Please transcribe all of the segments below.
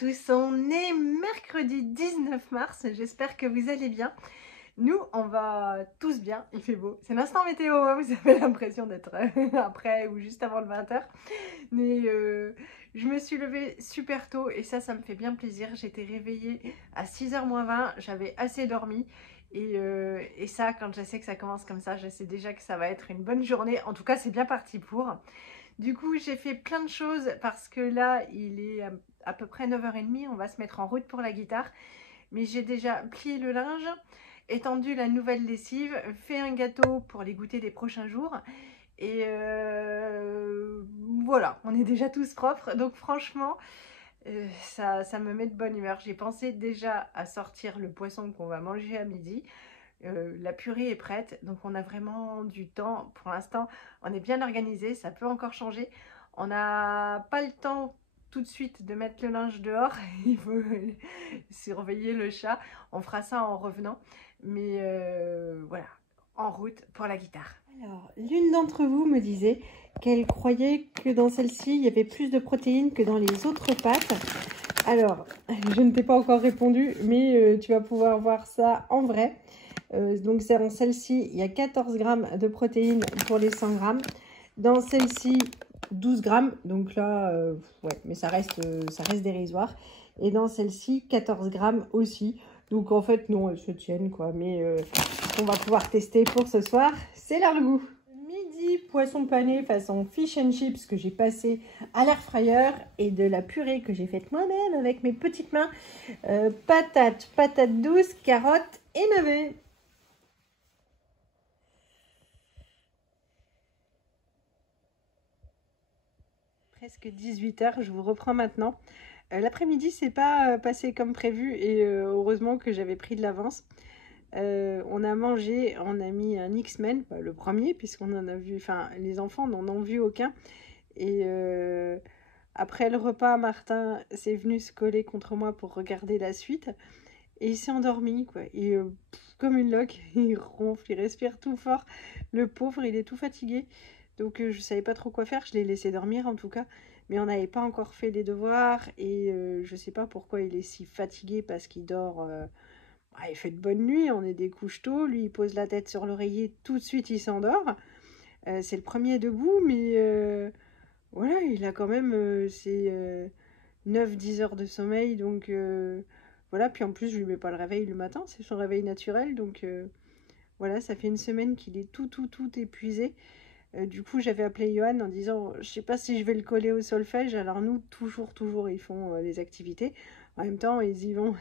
tous, on est mercredi 19 mars, j'espère que vous allez bien. Nous, on va tous bien, il fait beau. C'est l'instant météo, hein, vous avez l'impression d'être après ou juste avant le 20h. Mais je me suis levée super tôt et ça me fait bien plaisir. J'étais réveillée à 6h moins 20, j'avais assez dormi. Et ça, quand je sais que ça commence comme ça, je sais déjà que ça va être une bonne journée. En tout cas, c'est bien parti pour. Du coup, j'ai fait plein de choses parce que là, il est à peu près 9h30. On va se mettre en route pour la guitare. Mais j'ai déjà plié le linge, étendu la nouvelle lessive, fait un gâteau pour les goûter des prochains jours. Et voilà, on est déjà tous propres. Donc franchement, ça me met de bonne humeur. J'ai pensé déjà à sortir le poisson qu'on va manger à midi. La purée est prête, donc on a vraiment du temps. Pour l'instant, on est bien organisé, ça peut encore changer. On n'a pas le temps tout de suite de mettre le linge dehors, il faut surveiller le chat. On fera ça en revenant, mais voilà, en route pour la guitare. Alors, l'une d'entre vous me disait qu'elle croyait que dans celle-ci, il y avait plus de protéines que dans les autres pâtes. Alors, je ne t'ai pas encore répondu, mais tu vas pouvoir voir ça en vrai. Donc dans celle-ci, il y a 14 grammes de protéines pour les 100 grammes. Dans celle-ci, 12 grammes. Donc là, ouais, mais ça reste dérisoire. Et dans celle-ci, 14 grammes aussi. Donc en fait, non, elles se tiennent quoi. Mais ce qu'on va pouvoir tester pour ce soir, c'est l'argoût. Midi, poisson pané façon fish and chips que j'ai passé à l'air fryer et de la purée que j'ai faite moi-même avec mes petites mains. Patates douces, carottes et navets. Presque 18h, je vous reprends maintenant. L'après-midi, c'est pas passé comme prévu et heureusement que j'avais pris de l'avance. On a mangé, on a mis un X-Men, le premier, puisqu'on en a vu, enfin, les enfants n'en ont vu aucun. Et après le repas, Martin s'est venu se coller contre moi pour regarder la suite. Et il s'est endormi, quoi. Et comme une loque, il ronfle, il respire tout fort. Le pauvre, il est tout fatigué. Donc je savais pas trop quoi faire, je l'ai laissé dormir en tout cas. Mais on n'avait pas encore fait les devoirs et je sais pas pourquoi il est si fatigué parce qu'il dort. Il fait de bonnes nuits, on est des couches tôt. Lui, il pose la tête sur l'oreiller, tout de suite il s'endort. C'est le premier debout, mais voilà, il a quand même ses 9-10 heures de sommeil. Donc voilà, puis en plus, je lui mets pas le réveil le matin, c'est son réveil naturel. Donc voilà, ça fait une semaine qu'il est tout épuisé. Du coup, j'avais appelé Johan en disant, je sais pas si je vais le coller au solfège. Alors nous, toujours, ils font les activités. En même temps, ils y vont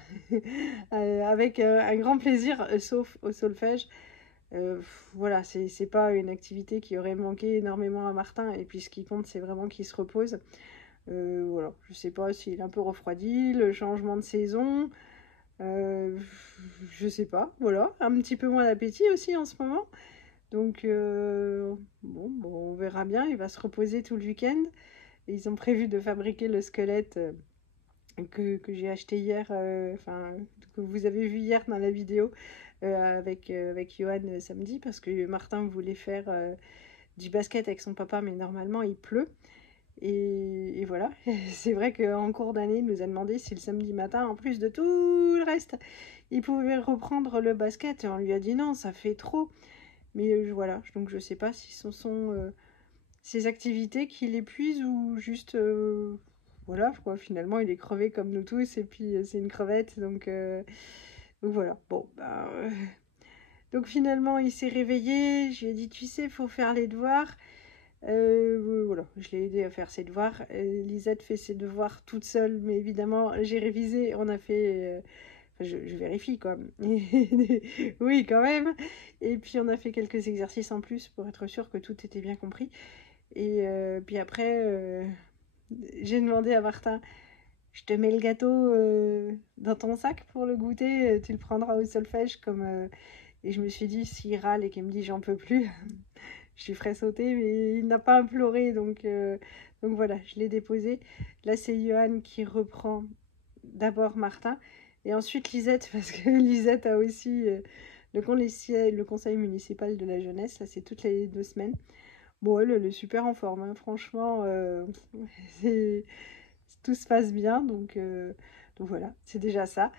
avec un grand plaisir, sauf au solfège. Voilà, c'est pas une activité qui aurait manqué énormément à Martin. Et puis ce qui compte, c'est vraiment qu'il se repose. Voilà, je sais pas s'il est un peu refroidi, le changement de saison. Je sais pas, voilà, un petit peu moins d'appétit aussi en ce moment. Donc, bon, on verra bien. Il va se reposer tout le week-end. Et ils ont prévu de fabriquer le squelette que j'ai acheté hier, enfin, que vous avez vu hier dans la vidéo avec Johan samedi, parce que Martin voulait faire du basket avec son papa, mais normalement il pleut. Et voilà, c'est vrai qu'en cours d'année, il nous a demandé si le samedi matin, en plus de tout le reste, il pouvait reprendre le basket. Et on lui a dit non, ça fait trop. Mais voilà, donc je sais pas si ce sont ces activités qui l'épuisent ou juste voilà quoi, finalement il est crevé comme nous tous et puis c'est une crevette donc voilà. Bon donc finalement il s'est réveillé, je lui ai dit tu sais, faut faire les devoirs. Voilà, je l'ai aidé à faire ses devoirs. Lisette fait ses devoirs toute seule, mais évidemment j'ai révisé, on a fait je vérifie quoi. Oui, quand même. Et puis on a fait quelques exercices en plus pour être sûr que tout était bien compris. Et puis après, j'ai demandé à Martin, je te mets le gâteau dans ton sac pour le goûter, tu le prendras au solfège comme... Et je me suis dit, s'il râle et qu'il me dit j'en peux plus, je lui ferai sauter, mais il n'a pas imploré, donc voilà, je l'ai déposé. Là, c'est Johan qui reprend d'abord Martin, et ensuite Lisette, parce que Lisette a aussi le conseil municipal de la jeunesse, là c'est toutes les 2 semaines. Bon, elle est super en forme, hein. Franchement, c'est tout se passe bien. Donc voilà, c'est déjà ça.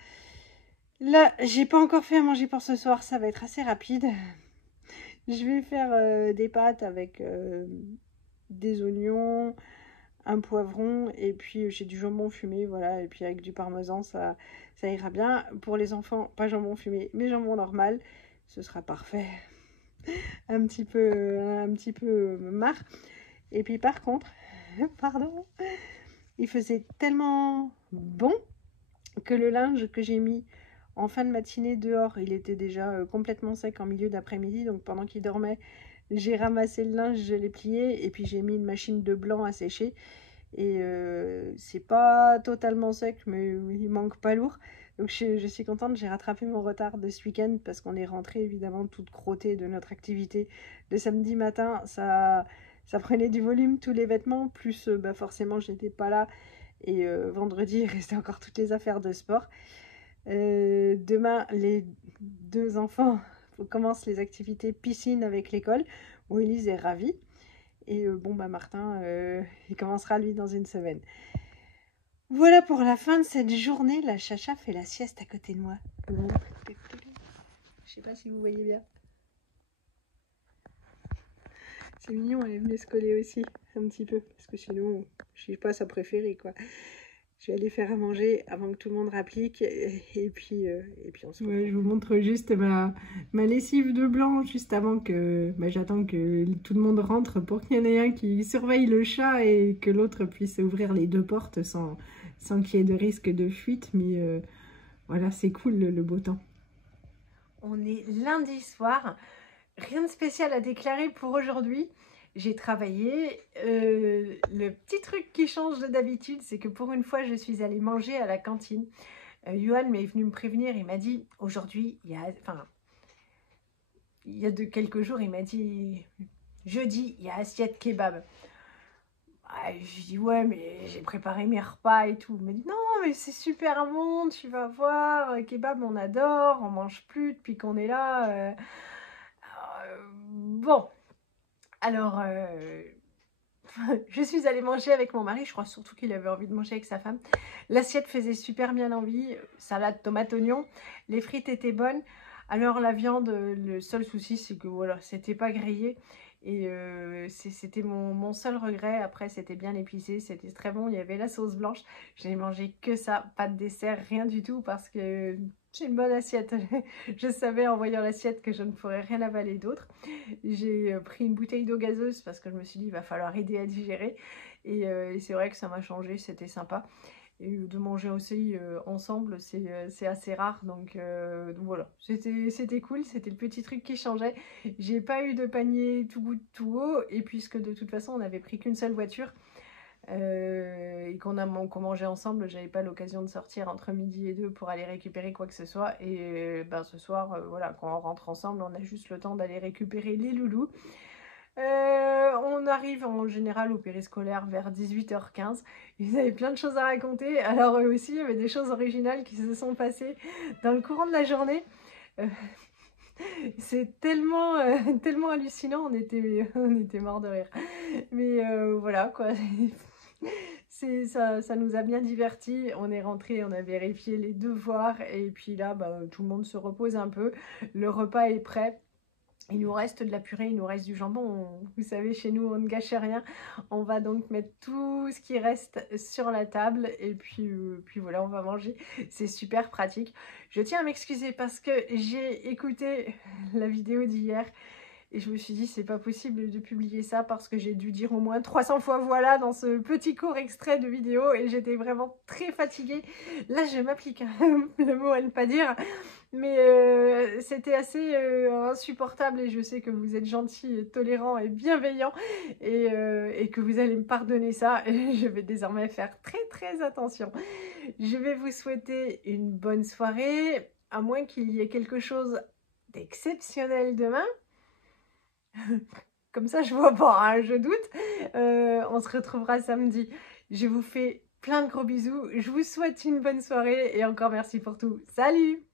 Là, j'ai pas encore fait à manger pour ce soir, ça va être assez rapide. Je vais faire des pâtes avec des oignons, un poivron et puis j'ai du jambon fumé, voilà, et puis avec du parmesan, ça ira bien. Pour les enfants, pas jambon fumé, mais jambon normal, ce sera parfait. un petit peu marre. Et puis par contre, pardon, il faisait tellement bon que le linge que j'ai mis en fin de matinée dehors, il était déjà complètement sec en milieu d'après-midi, donc pendant qu'il dormait, j'ai ramassé le linge, je l'ai plié et puis j'ai mis une machine de blanc à sécher. Et c'est pas totalement sec, mais il manque pas lourd. Donc je suis contente, j'ai rattrapé mon retard de ce week-end parce qu'on est rentré évidemment toute crottée de notre activité de samedi matin. Ça prenait du volume, tous les vêtements, plus bah forcément j'étais pas là. Et vendredi, il restait encore toutes les affaires de sport. Demain, les 2 enfants commencent les activités piscine avec l'école, où Elise est ravie. Et bon, bah Martin, il commencera lui dans une semaine. Voilà pour la fin de cette journée. La Chacha fait la sieste à côté de moi. Je sais pas si vous voyez bien. C'est mignon, elle est venue se coller aussi, un petit peu. Parce que sinon, je suis pas sa préférée, quoi. Je vais aller faire à manger avant que tout le monde rapplique et puis on se retrouve. Ouais, je vous montre juste ma lessive de blanc juste avant que j'attends que tout le monde rentre pour qu'il y en ait un qui surveille le chat et que l'autre puisse ouvrir les 2 portes sans qu'il y ait de risque de fuite. Mais voilà, c'est cool le beau temps. On est lundi soir, rien de spécial à déclarer pour aujourd'hui. J'ai travaillé. Le petit truc qui change de d'habitude, c'est que pour une fois, je suis allée manger à la cantine. Yohan m'est venu me prévenir. Il m'a dit, aujourd'hui, il y a quelques jours, il m'a dit, jeudi, il y a assiette kebab. Je dis, ouais, mais j'ai préparé mes repas et tout. Il m'a dit, non, mais c'est super bon, tu vas voir. Kebab, on adore, on mange plus depuis qu'on est là. Bon. Alors, je suis allée manger avec mon mari, je crois surtout qu'il avait envie de manger avec sa femme. L'assiette faisait super bien envie, salade, tomate, oignon, les frites étaient bonnes. Alors la viande, le seul souci c'est que voilà, c'était pas grillé. Et c'était mon seul regret. Après c'était bien épicé, c'était très bon, il y avait la sauce blanche. Je n'ai mangé que ça, pas de dessert, rien du tout parce que j'ai une bonne assiette. Je savais en voyant l'assiette que je ne pourrais rien avaler d'autre. J'ai pris une bouteille d'eau gazeuse parce que je me suis dit il va falloir aider à digérer. Et c'est vrai que ça m'a changé, c'était sympa. Et de manger aussi ensemble, c'est assez rare. Donc voilà, c'était cool, c'était le petit truc qui changeait. J'ai pas eu de panier tout goût tout haut. Et puisque de toute façon, on n'avait pris qu'une seule voiture et qu'on mangeait ensemble, j'avais pas l'occasion de sortir entre midi et 2 pour aller récupérer quoi que ce soit. Et ben, ce soir, voilà, quand on rentre ensemble, on a juste le temps d'aller récupérer les loulous. On arrive en général au périscolaire vers 18h15. Ils avaient plein de choses à raconter. Alors eux aussi, il y avait des choses originales qui se sont passées dans le courant de la journée. C'est tellement hallucinant, on était morts de rire. Mais voilà quoi. Ça nous a bien divertis. On est rentré, on a vérifié les devoirs et puis là, bah, tout le monde se repose un peu. Le repas est prêt. Il nous reste de la purée, il nous reste du jambon. Vous savez, chez nous, on ne gâche rien. On va donc mettre tout ce qui reste sur la table. Et puis voilà, on va manger. C'est super pratique. Je tiens à m'excuser parce que j'ai écouté la vidéo d'hier. Et je me suis dit, c'est pas possible de publier ça parce que j'ai dû dire au moins 300 fois voilà dans ce petit court extrait de vidéo. Et j'étais vraiment très fatiguée. Là, je m'applique le mot à ne pas dire. Mais c'était assez insupportable et je sais que vous êtes gentils, tolérants et bienveillants et que vous allez me pardonner ça. Et je vais désormais faire très attention. Je vais vous souhaiter une bonne soirée, à moins qu'il y ait quelque chose d'exceptionnel demain. Comme ça, je vois pas, hein, je doute. On se retrouvera samedi. Je vous fais plein de gros bisous. Je vous souhaite une bonne soirée et encore merci pour tout. Salut!